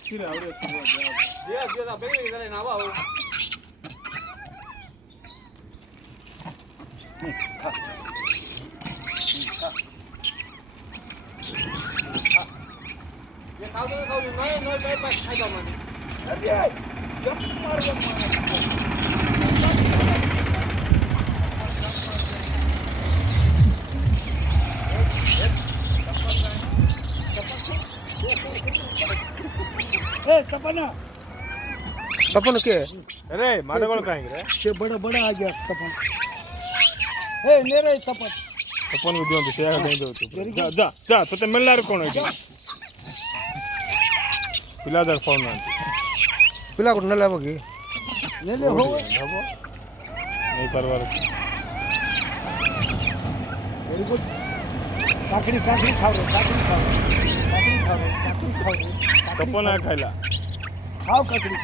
किती आवडत तपन के अरे मारे को कहेंगे ये बड़ा बड़ा आ गया तपन हे मेरे तपन तपन उद्योग से या नहीं दो जा जा जा तो मिलनार कोण है पिलादार फोन आंटी पिला को नला बगी ले ले हो नहीं परवार वेरी गुड काकड़ी काकड़ी खाओ रे काकड़ी खाओ काकड़ी खाओ काकड़ी खाओ तपन आ खायला खाओ काकड़ी